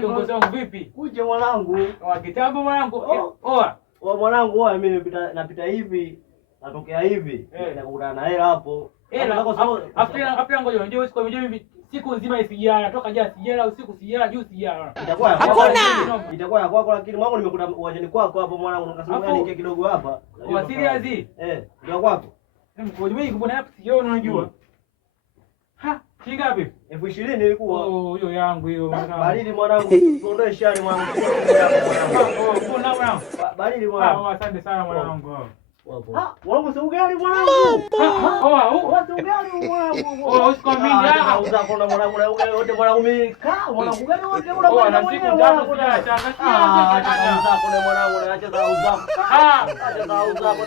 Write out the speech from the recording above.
Kiongozi wangu vipi? Kuja mwanangu. Wa kitambo mwanangu. Oa. Wa mwanangu, oa mimi napita hivi. Natokea hivi. Nakutana na hela hapo. Hela. Afia ngoja unajua usiku unajua mimi siku nzima isijala, toka jana sijala, usiku sijala, juu sijala. Hakuna. Itakuwa ya kwako, lakini mwanangu nimekuta uwanjani kwako hapo mwanangu, nikasema yani ingia kidogo hapa. Kwa serious? Ndio kwako. Ngoja mimi mbona hapa sijaona unajua. Ha, shilingi ngapi? 20,000 ilikuwa. Hiyo yangu hiyo. Baridi mwanangu, tuondoe shari mwanangu. Mbona mwanangu? Baridi mwanangu. Asante sana mwanangu. Wangu si ugali mwanangu. Watu ugali mwanangu. Usikwamini hapa. Utakona mwanangu na ugali wote mwanangu mimi. Mwanangu ugali wote unakula mwenyewe mwanangu. Acha kuna mwanangu na acha za uzako. Acha za uzako.